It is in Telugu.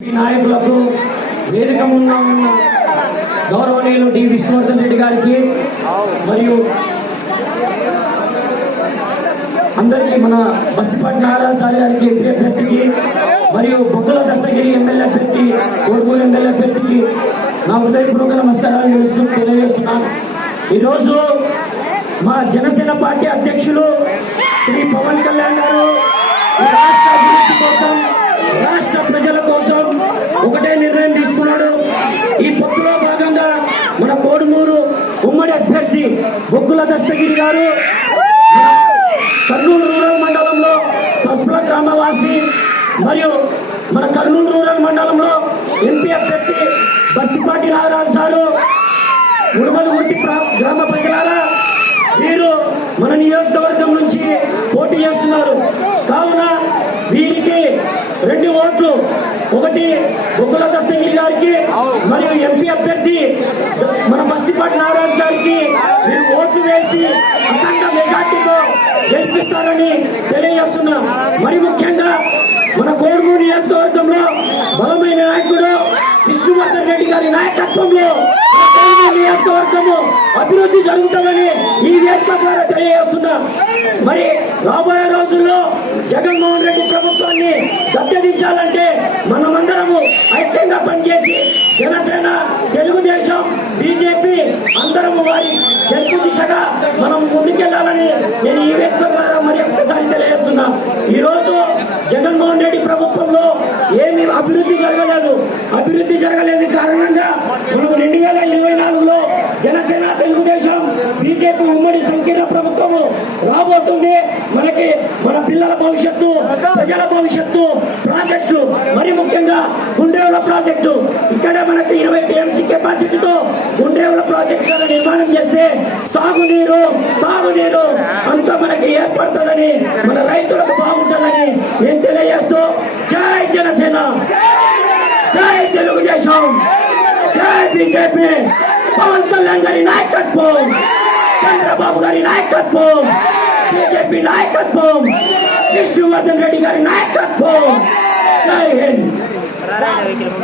నాయకులకు వేదిక ఉన్న గౌరవనీయులు డి విష్ణువర్ధన్ రెడ్డి గారికి మరియు అందరికీ మన బస్తిపాటి నాగరాజు సార్ గారికి ఎంపీ అభ్యర్థికి మరియు బొగ్గుల దస్తగిరి ఎమ్మెల్యే అభ్యర్థి కోడుమూరు ఎమ్మెల్యే అభ్యర్థికి నా హృదయపూర్వక నమస్కారాలు తెలియజేస్తున్నాను. ఈరోజు మా జనసేన పార్టీ అధ్యక్షులు శ్రీ పవన్ కళ్యాణ్ గారు రాష్ట్ర అభివృద్ధి కోసం రాష్ట్ర ప్రజల కోసం ఒకటే నిర్ణయం తీసుకున్నాడు. ఈ పొత్తులో భాగంగా మన కోడుమూరు ఉమ్మడి అభ్యర్థి బొగ్గుల దస్తగిరి గారు కర్నూలు రూరల్ మండలంలో పసుపుల గ్రామవాసి మరియు మన కర్నూలు రూరల్ మండలంలో ఎంపీ అభ్యర్థి బస్తిపాటి నాగరాజు సారు ఉడమదుగుర్తి గ్రామ ప్రజలారా వీరు మన నియోజకవర్గం నుంచి పోటీ చేస్తున్నారు. కావున వీరికి 2 ఓట్లు, ఒకటి బొగ్గుల దస్తగిరి గారికి మరియు ఎంపీ అభ్యర్థి మన బస్తిపాటి నాగరాజు గారికి వీరు ఓట్లు వేసి అఖండ మెజార్టీతో గెలిపిస్తారని తెలియజేస్తున్నాం. మరి ముఖ్యంగా మన కోడుమూరు నియోజకవర్గంలో బలమైన నాయకుడు విష్ణువర్ధన్ రెడ్డి గారి నాయకత్వంలో నియోజకవర్గము అభివృద్ధి జరుగుతుందని ఈ వేదిక ద్వారా తెలియజేస్తున్నాం. మరి రాబోయే రోజుల్లో జగన్మోహన్ రెడ్డి ప్రభుత్వాన్ని గద్దెదించాలంటే మనమందరము ఐక్యంగా పనిచేసి జనసేన, తెలుగుదేశం, బీజేపీ అందరము వారి గెలుపు దిశగా మనం ముందుకెళ్లాలని నేను ఈ వేదిక ద్వారా మరి ఒక్కసారి తెలియజేస్తున్నాం. ఈ రోజు జగన్మోహన్ రెడ్డి ప్రభుత్వంలో ఏమి అభివృద్ధి జరగలేదు కారణంగా మనం 2024లో జనసేన, తెలుగుదేశం, బీజేపీ ఉమ్మడి సంకీర్ణ ప్రభుత్వము రాబోతుంది. మనకి మన పిల్లల భవిష్యత్తు, ప్రజల భవిష్యత్తు, ప్రాజెక్టు మరి ముఖ్యంగా గుండ్రేవుల ప్రాజెక్టు ఇక్కడ మనకి 20 టీఎంసీ కెపాసిటీతో గుండ్రేవుల ప్రాజెక్టు నిర్మాణం చేస్తే సాగునీరు, తాగునీరు అంతా మనకి ఏర్పడుతుందని, మన రైతులకు బాగుంటుందని నేను తెలియజేస్తూ జై జనసేన, జై తెలుగుదేశం, జై బీజేపీ, పవన్ కళ్యాణ్ గారి నాయకత్వం, చంద్రబాబు గారి నాయకత్వం, బీజేపీ నాయకత్వం, విష్ణువర్ధన్ రెడ్డి గారి నాయకత్వం. జై హింద్.